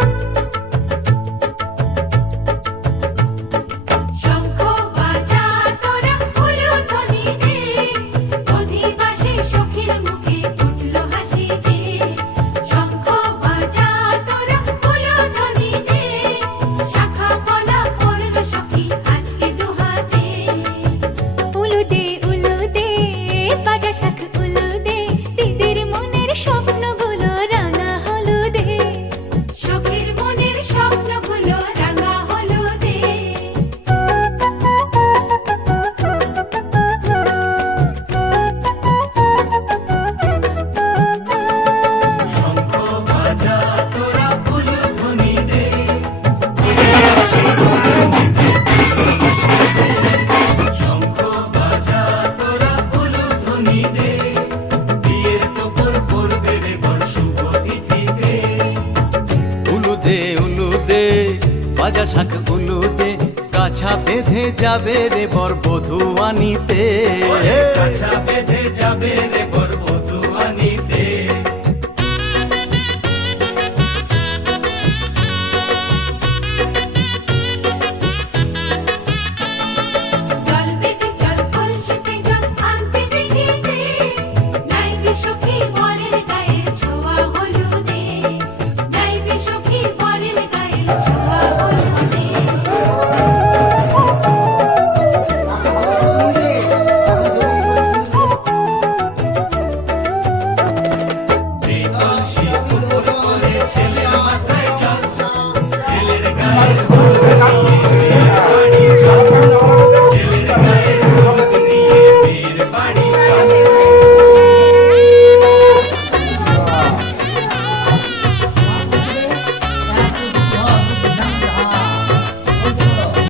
oh দে উলু দে বাজা শাক উলু দে কাছা বেঁধে যাবে রে বর বধু আনিতে কাছা hacerle